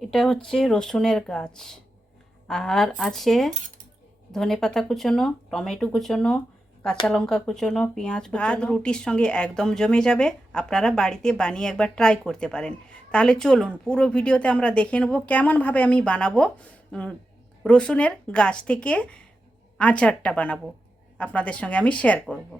এটা হচ্ছে রসুনের গাছ। আর আছে ধনে পাতা কুচোনো টমেটো কুচোনো কাঁচা লঙ্কা কুচোনো পেঁয়াজ ভাত রুটির সঙ্গে একদম জমে যাবে। আপনারা বাড়িতে বানিয়ে একবার ট্রাই করতে পারেন। তাহলে চলুন পুরো ভিডিওতে আমরা দেখে নেব কেমনভাবে আমি বানাবো রসুনের গাছ থেকে আচারটা বানাবো। আপনাদের সঙ্গে আমি শেয়ার করব।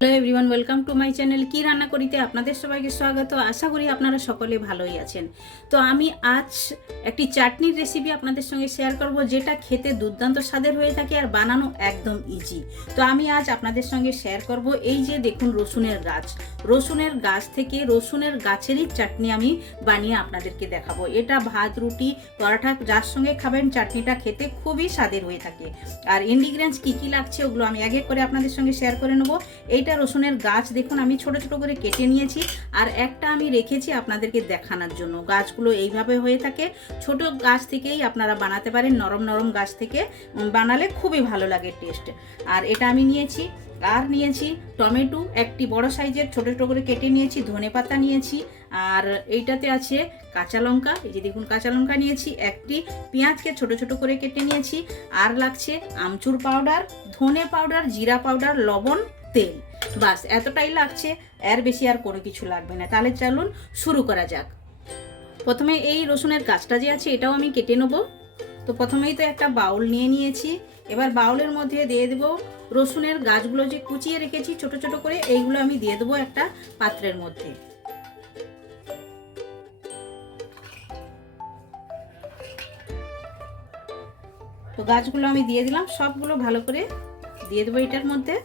Hello everyone welcome to my channel কি রান্না করিতে আপনাদের সবাইকে স্বাগত। আশা করি আপনারা সকলে ভালোই আছেন। তো আমি আজ একটি চাটনির রেসিপি আপনাদের সঙ্গে শেয়ার করব, যেটা খেতে দুর্দান্ত স্বাদের হয়ে থাকে আর বানানো একদম ইজি তো আমি আজ আপনাদের সঙ্গে শেয়ার করব এই যে দেখুন রসুনের গাছ। রসুনের গাছ থেকে রসুনের গাছেরই চাটনি আমি বানিয়ে আপনাদেরকে দেখাবো। এটা ভাত, রুটি পরাঠা যার সঙ্গে খাবেন চাটনিটা খেতে খুবই স্বাদের হয়ে থাকে। আর ইনগ্রিডিয়েন্টস কী কী লাগছে ওগুলো আমি আগে করে আপনাদের সঙ্গে শেয়ার করে নেব। এইটা রসুনের গাছ দেখুন, আমি ছোট ছোট করে কেটে নিয়েছি আর একটা আমি রেখেছি আপনাদেরকে দেখানোর জন্য। গাছগুলো এইভাবে হয়ে থাকে। ছোট গাছ থেকেই আপনারা বানাতে পারেন, নরম নরম গাছ থেকে। বানালে খুবই ভালো লাগে টেস্ট। আর এটা আমি নিয়েছি, আর নিয়েছি টমেটো, একটি বড় সাইজের ছোট ছোট করে কেটে নিয়েছি, ধনে পাতা নিয়েছি, আর এইটাতে আছে কাঁচা লঙ্কা। এই যে দেখুন, কাঁচা লঙ্কা নিয়েছি, একটি পেঁয়াজকে ছোট ছোট করে কেটে নিয়েছি। আর লাগছে আমচুর পাউডার, ধনে পাউডার, জিরা পাউডার, লবণ, তেল। বাস, এতটাই লাগছে, এর বেশি আর কোনো কিছু লাগবে না। তাহলে চলুন শুরু করা যাক। প্রথমে এই রসুনের গাছটা যে আছে, এটাও আমি কেটে নেব। তো প্রথমেই তো একটা বাউল নিয়ে নিয়েছি। এবার বাউলের মধ্যে দিয়ে দেব রসুনের গাছগুলো যে কুচিয়ে রেখেছি, ছোট ছোট করে, এইগুলো আমি দিয়ে দেবো একটা পাত্রের মধ্যে। তো গাছগুলো আমি দিয়ে দিলাম, সবগুলো ভালো করে দিয়ে দেবো এটার মধ্যে।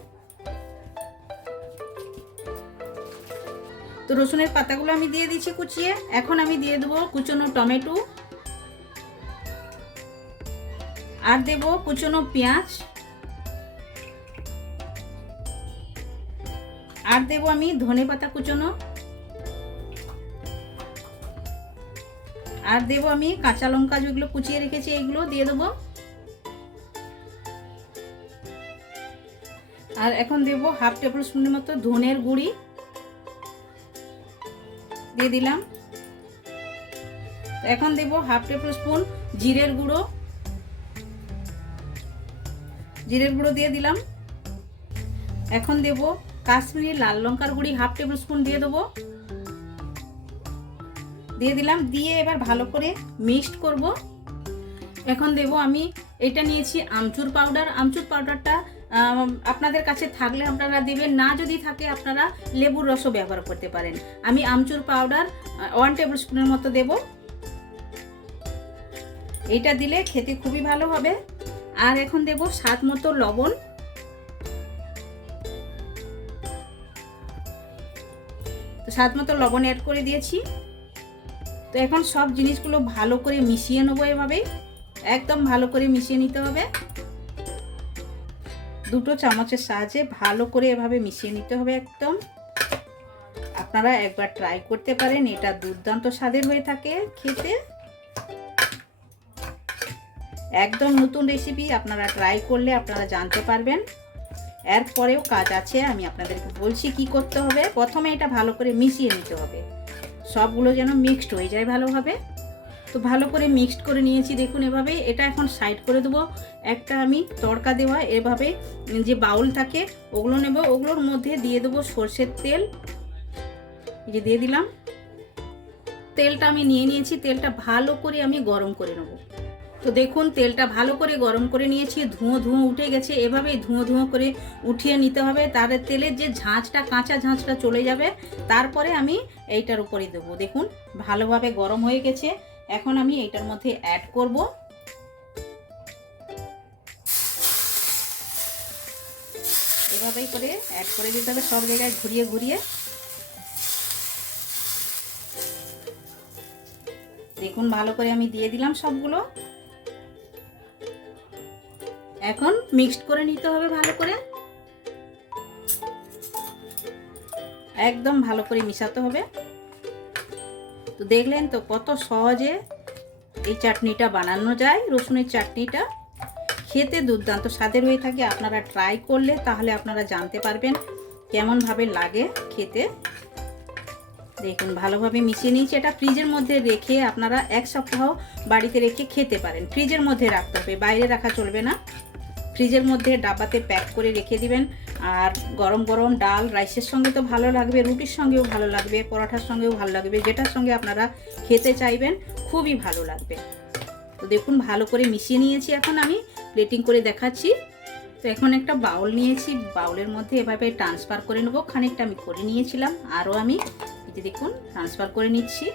তো রসুনের পাতাগুলো আমি দিয়ে দিচ্ছি কুচিয়ে। এখন আমি দিয়ে দেবো কুচনো টমেটো। আর দেব কুচনো পেঁয়াজ। আর দেব আমি ধনে পাতা কুচনো। আর দেব আমি কাঁচা লঙ্কা যেগুলো কুচিয়ে রেখেছি এইগুলো দিয়ে দেবো। আর এখন দেব হাফ টেবিল স্পুনের মতো ধনের গুঁড়ি। দিয়ে দিলাম। এখন দেব হাফ টেবিল স্পুন জিরের গুঁড়ো। জিরের গুঁড়ো দিয়ে দিলাম। এখন দেব কাশ্মীরি লাল লঙ্কার গুঁড়ি হাফ টেবিল স্পুন দিয়ে দেবো। দিয়ে দিলাম, দিয়ে এবার ভালো করে মিক্সড করব। এখন দেব আমি, এটা নিয়েছি আমচুর পাউডার। আমচুর পাউডারটা আপনাদের কাছে থাকলে আপনারা দেবেন, না যদি থাকে আপনারা লেবুর রসও ব্যবহার করতে পারেন। আমি আমচুর পাউডার ওয়ান টেবিল স্পুনের মতো দেব। এটা দিলে খেতে খুবই ভালো হবে। আর এখন দেব স্বাদ মতো লবণ। তো স্বাদ মতো লবণ অ্যাড করে দিয়েছি। তো এখন সব জিনিসগুলো ভালো করে মিশিয়ে নেব এভাবেই। একদম ভালো করে মিশিয়ে নিতে হবে। দুটো চামচের সাহায্যে ভালো করে এভাবে মিশিয়ে নিতে হবে একদম। আপনারা একবার ট্রাই করতে পারেন, এটা দুর্দান্ত স্বাদের হয়ে থাকে খেতে। একদম নতুন রেসিপি আপনারা ট্রাই করলে আপনারা জানতে পারবেন। এরপরেও কাজ আছে, আমি আপনাদেরকে বলছি কি করতে হবে। প্রথমে এটা ভালো করে মিশিয়ে নিতে হবে। সবগুলো যেন মিক্সড হয়ে যায় ভালোভাবে। তো ভালো করে মিক্সড করে নিয়েছি। দেখুন এভাবে এটা এখন সাইড করে দেবো। একটা আমি তড়কা দেওয়া এভাবে যে বাউল থাকে, ওগুলো নেব। ওগুলোর মধ্যে দিয়ে দেবো সর্ষের তেল। যে দিয়ে দিলাম। তেলটা আমি নিয়ে নিয়েছি। তেলটা ভালো করে আমি গরম করে নেব। তো দেখুন, তেলটা ভালো করে গরম করে নিয়েছি। ধুঁয়ো ধুঁয়ো উঠে গেছে। এভাবেই ধুঁয়ো ধুঁয়ো করে উঠিয়ে নিতে হবে। তার তেলের যে ঝাঁঝটা, কাঁচা ঝাঁঝটা চলে যাবে, তারপরে আমি এইটার উপরে দেবো। দেখুন, ভালোভাবে গরম হয়ে গেছে। এখন আমি এইটার মধ্যে অ্যাড করব। এভাবেই করে অ্যাড করে দিতে হবে সব জায়গায় ঘুরিয়ে ঘুরিয়ে। দেখুন, ভালো করে আমি দিয়ে দিলাম সবগুলো। এখন মিক্সড করে নিতে হবে ভালো করে। একদম ভালো করে মিশাতে হবে। তো দেখলেন তো কত সহজে এই চাটনিটা বানানো যায়, রসুনের চাটনিটা। খেতে দুর্দান্ত স্বাদের হয়ে থাকে, আপনারা ট্রাই করলে তাহলে আপনারা জানতে পারবেন কেমনভাবে লাগে খেতে। দেখুন, ভালোভাবে মিশিয়ে নিয়েছি। এটা ফ্রিজের মধ্যে রেখে আপনারা এক সপ্তাহ বাড়িতে রেখে খেতে পারেন। ফ্রিজের মধ্যে রাখতে হবে, বাইরে রাখা চলবে না। ফ্রিজের মধ্যে ডাব্বাতে প্যাক করে রেখে দিবেন। আর গরম গরম ডাল, রাইসের সঙ্গে তো ভালো লাগবে, রুটির সঙ্গেও ভালো লাগবে, পরোটার সঙ্গেও ভালো লাগবে, যেটার সঙ্গে আপনারা খেতে চাইবেন, খুবই ভালো লাগবে। তো দেখুন, ভালো করে মিশিয়ে নিয়েছি এখন আমি প্লেটিং করে দেখাচ্ছি। তো এখন একটা বাউল নিয়েছি, বাউলের মধ্যে এভাবে ট্রান্সফার করে নেব, খানিকটা আমি করে নিয়েছিলাম, আরও আমি যে দেখুন ট্রান্সফার করে নিচ্ছি।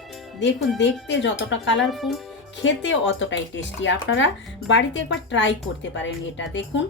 দেখুন, দেখতে যতটা কালারফুল খেতে অতটাই টেস্টি আপনারা বাড়িতে একবার ট্রাই করতে পারেন এটা। দেখুন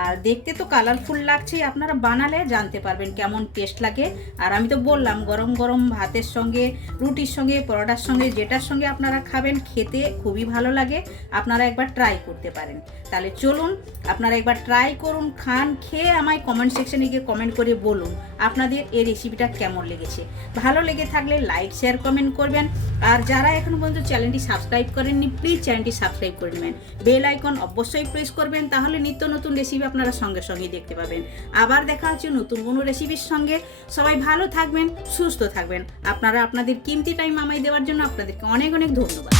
আর দেখতে তো কালারফুল লাগছে, আপনারা বানালে জানতে পারবেন কেমন টেস্ট লাগে। আর আমি তো বললাম, গরম গরম ভাতের সঙ্গে, রুটির সঙ্গে, পরোটার সঙ্গে, যেটার সঙ্গে আপনারা খাবেন, খেতে খুবই ভালো লাগে, আপনারা একবার ট্রাই করতে পারেন। তাহলে চলুন, আপনারা একবার ট্রাই করুন, খান, খেয়ে আমায় কমেন্ট সেকশনে গিয়ে কমেন্ট করে বলুন, আপনাদের এই রেসিপিটা কেমন লেগেছে। ভালো লেগে থাকলে লাইক শেয়ার কমেন্ট করবেন। আর যারা এখনও পর্যন্ত চ্যানেলটি সাবস্ক্রাইব করেননি প্লিজ চ্যানেলটি সাবস্ক্রাইব করে নেবেন। বেল আইকন অবশ্যই প্রেস করবেন, তাহলে নিত্য নতুন রেসিপি আপনারা সঙ্গে সঙ্গেই দেখতে পাবেন। আবার দেখা হচ্ছে নতুন কোনো রেসিপির সঙ্গে। সবাই ভালো থাকবেন, সুস্থ থাকবেন। আপনারা আপনাদের কিমতি টাইম আমায় দেওয়ার জন্য আপনাদেরকে অনেক অনেক ধন্যবাদ।